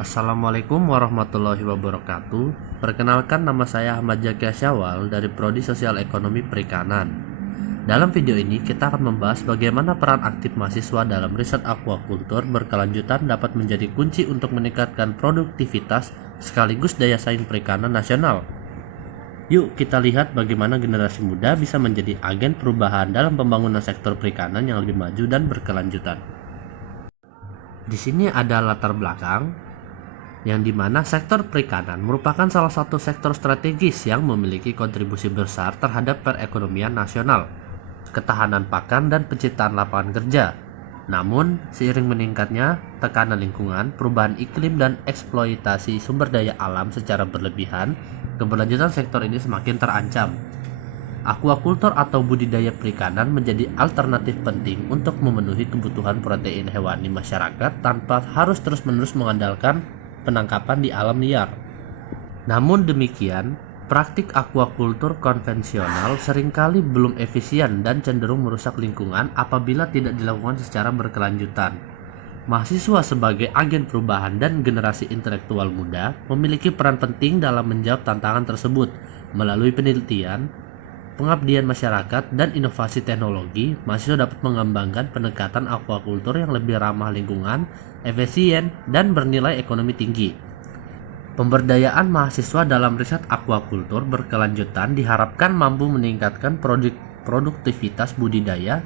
Assalamualaikum warahmatullahi wabarakatuh. Perkenalkan, nama saya Ahmad Jakia Syawal dari Prodi Sosial Ekonomi Perikanan. Dalam video ini kita akan membahas bagaimana peran aktif mahasiswa dalam riset aquaculture berkelanjutan dapat menjadi kunci untuk meningkatkan produktivitas sekaligus daya saing perikanan nasional. Yuk kita lihat bagaimana generasi muda bisa menjadi agen perubahan dalam pembangunan sektor perikanan yang lebih maju dan berkelanjutan. Di sini ada latar belakang yang dimana sektor perikanan merupakan salah satu sektor strategis yang memiliki kontribusi besar terhadap perekonomian nasional, ketahanan pakan, dan penciptaan lapangan kerja. Namun, seiring meningkatnya tekanan lingkungan, perubahan iklim, dan eksploitasi sumber daya alam secara berlebihan, keberlanjutan sektor ini semakin terancam. Aquaculture atau budidaya perikanan menjadi alternatif penting untuk memenuhi kebutuhan protein hewani masyarakat tanpa harus terus-menerus mengandalkan penangkapan di alam liar. Namun demikian, praktik aquaculture konvensional seringkali belum efisien dan cenderung merusak lingkungan apabila tidak dilakukan secara berkelanjutan. Mahasiswa sebagai agen perubahan dan generasi intelektual muda memiliki peran penting dalam menjawab tantangan tersebut. Melalui penelitian, pengabdian masyarakat, dan inovasi teknologi, mahasiswa dapat mengembangkan pendekatan aquaculture yang lebih ramah lingkungan, efisien, dan bernilai ekonomi tinggi. Pemberdayaan mahasiswa dalam riset aquaculture berkelanjutan diharapkan mampu meningkatkan produktivitas budidaya,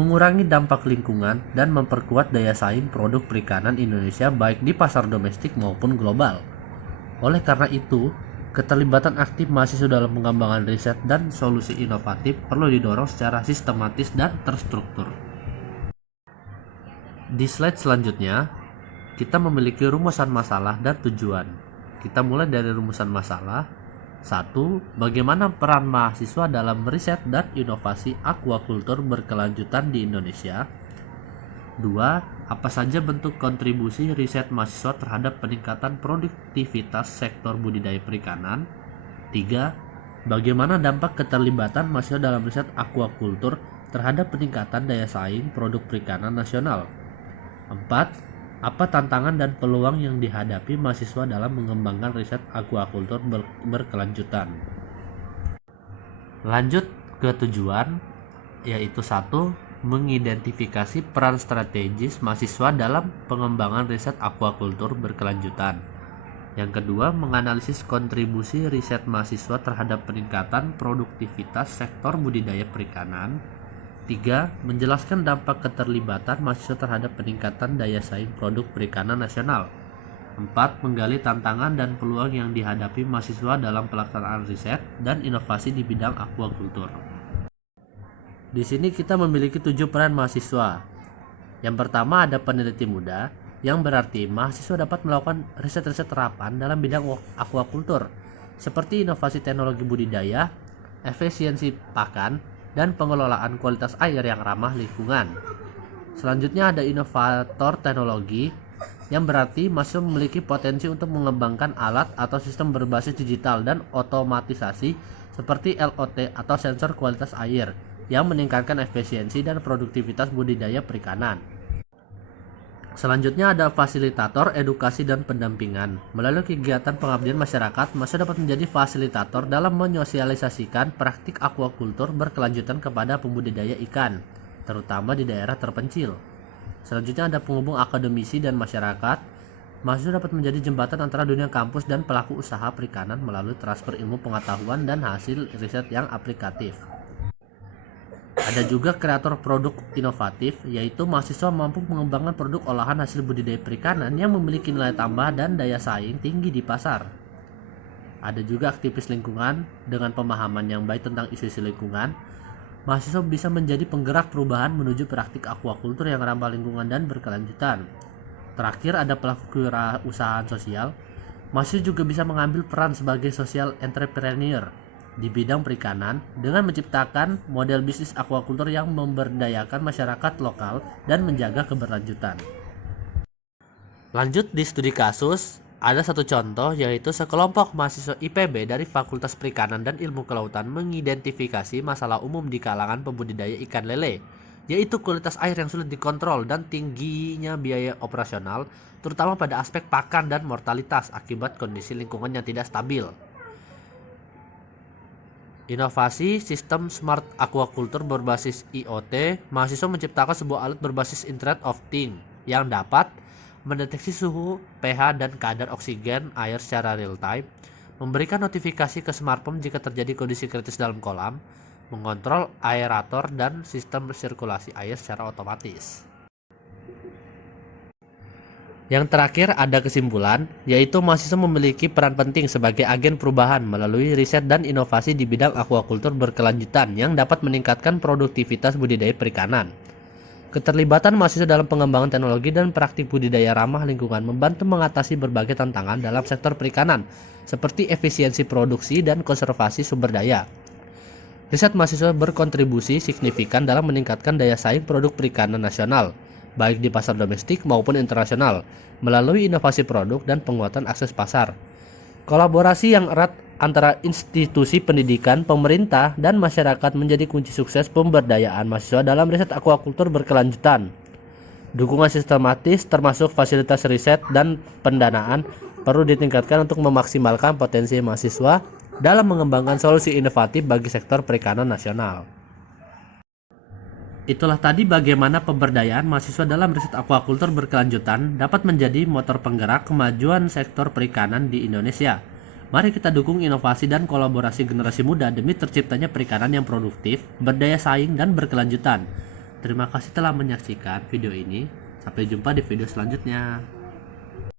mengurangi dampak lingkungan, dan memperkuat daya saing produk perikanan Indonesia baik di pasar domestik maupun global. Oleh karena itu, keterlibatan aktif mahasiswa dalam pengembangan riset dan solusi inovatif perlu didorong secara sistematis dan terstruktur. Di slide selanjutnya, kita memiliki rumusan masalah dan tujuan. Kita mulai dari rumusan masalah. 1. Bagaimana peran mahasiswa dalam riset dan inovasi aquaculture berkelanjutan di Indonesia? 2. Apa saja bentuk kontribusi riset mahasiswa terhadap peningkatan produktivitas sektor budidaya perikanan? 3. Bagaimana dampak keterlibatan mahasiswa dalam riset aquaculture terhadap peningkatan daya saing produk perikanan nasional? 4. Apa tantangan dan peluang yang dihadapi mahasiswa dalam mengembangkan riset aquaculture berkelanjutan? Lanjut ke tujuan, yaitu 1. Mengidentifikasi peran strategis mahasiswa dalam pengembangan riset aquaculture berkelanjutan. Yang kedua, menganalisis kontribusi riset mahasiswa terhadap peningkatan produktivitas sektor budidaya perikanan. 3. Menjelaskan dampak keterlibatan mahasiswa terhadap peningkatan daya saing produk perikanan nasional. 4. Menggali tantangan dan peluang yang dihadapi mahasiswa dalam pelaksanaan riset dan inovasi di bidang aquaculture. Di sini kita memiliki 7 peran mahasiswa. Yang pertama ada peneliti muda, yang berarti mahasiswa dapat melakukan riset-riset terapan dalam bidang aquaculture, seperti inovasi teknologi budidaya, efisiensi pakan, dan pengelolaan kualitas air yang ramah lingkungan. Selanjutnya ada inovator teknologi, yang berarti mahasiswa memiliki potensi untuk mengembangkan alat atau sistem berbasis digital dan otomatisasi seperti LOT atau sensor kualitas air, yang meningkatkan efisiensi dan produktivitas budidaya perikanan. Selanjutnya ada fasilitator edukasi dan pendampingan. Melalui kegiatan pengabdian masyarakat, mahasiswa dapat menjadi fasilitator dalam menyosialisasikan praktik aquaculture berkelanjutan kepada pembudidaya ikan, terutama di daerah terpencil. Selanjutnya ada penghubung akademisi dan masyarakat. Mahasiswa dapat menjadi jembatan antara dunia kampus dan pelaku usaha perikanan melalui transfer ilmu pengetahuan dan hasil riset yang aplikatif. Ada juga kreator produk inovatif, yaitu mahasiswa mampu mengembangkan produk olahan hasil budidaya perikanan yang memiliki nilai tambah dan daya saing tinggi di pasar. Ada juga aktivis lingkungan dengan pemahaman yang baik tentang isu-isu lingkungan. Mahasiswa bisa menjadi penggerak perubahan menuju praktik aquaculture yang ramah lingkungan dan berkelanjutan. Terakhir ada pelaku kewirausahaan sosial. Mahasiswa juga bisa mengambil peran sebagai social entrepreneur di bidang perikanan dengan menciptakan model bisnis aquaculture yang memberdayakan masyarakat lokal dan menjaga keberlanjutan. Lanjut di studi kasus, ada satu contoh, yaitu sekelompok mahasiswa IPB dari Fakultas Perikanan dan Ilmu Kelautan mengidentifikasi masalah umum di kalangan pembudidaya ikan lele. yaitu kualitas air yang sulit dikontrol dan tingginya biaya operasional, terutama pada aspek pakan dan mortalitas akibat kondisi lingkungan yang tidak stabil. Inovasi sistem smart aquaculture berbasis IoT, mahasiswa menciptakan sebuah alat berbasis Internet of Things yang dapat mendeteksi suhu, pH, dan kadar oksigen air secara real time, memberikan notifikasi ke smartphone jika terjadi kondisi kritis dalam kolam, mengontrol aerator dan sistem sirkulasi air secara otomatis. Yang terakhir ada kesimpulan, yaitu mahasiswa memiliki peran penting sebagai agen perubahan melalui riset dan inovasi di bidang aquaculture berkelanjutan yang dapat meningkatkan produktivitas budidaya perikanan. Keterlibatan mahasiswa dalam pengembangan teknologi dan praktik budidaya ramah lingkungan membantu mengatasi berbagai tantangan dalam sektor perikanan, seperti efisiensi produksi dan konservasi sumber daya. Riset mahasiswa berkontribusi signifikan dalam meningkatkan daya saing produk perikanan nasional, baik di pasar domestik maupun internasional, melalui inovasi produk dan penguatan akses pasar. Kolaborasi yang erat antara institusi pendidikan, pemerintah, dan masyarakat menjadi kunci sukses pemberdayaan mahasiswa dalam riset aquaculture berkelanjutan. Dukungan sistematis termasuk fasilitas riset dan pendanaan perlu ditingkatkan untuk memaksimalkan potensi mahasiswa dalam mengembangkan solusi inovatif bagi sektor perikanan nasional. Itulah tadi bagaimana pemberdayaan mahasiswa dalam riset aquaculture berkelanjutan dapat menjadi motor penggerak kemajuan sektor perikanan di Indonesia. Mari kita dukung inovasi dan kolaborasi generasi muda demi terciptanya perikanan yang produktif, berdaya saing, dan berkelanjutan. Terima kasih telah menyaksikan video ini. Sampai jumpa di video selanjutnya.